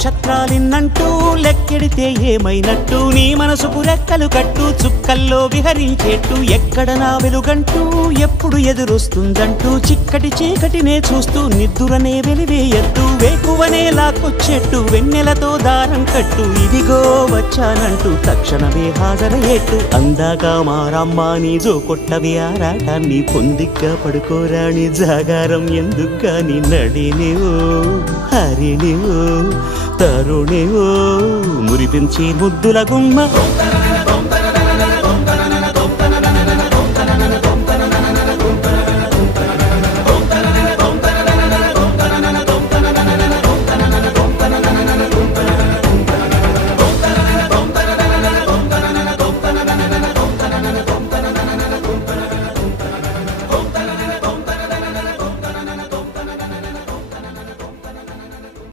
నక్షత్రాలిన్నంటూ లెక్కెడితే ఏమైనట్టు నీ మనసుకు రెక్కలు కట్టు చుక్కల్లో విహరించేట్టు ఎక్కడ నా వెలుగంటూ ఎప్పుడు ఎదురొస్తుందంటూ చిక్కటి చీకటినే చూస్తూ నిద్దురనే వెలివేయద్దు వేకువనే లాక్కొచ్చేట్టు వెన్నెలతో దారం కట్టు ఇదిగో వచ్చానంటూ తక్షణమే హాజరయ్యేట్టు అందాక మారమ్మ నీ జో కొట్టవి ఆరాటాన్ని పొందిగ్గా పడుకోరాని జాగారం ఎందుకు కాని నడినివో హరినివో తరుణివో మురిపించి ముద్దుల గుమ్మ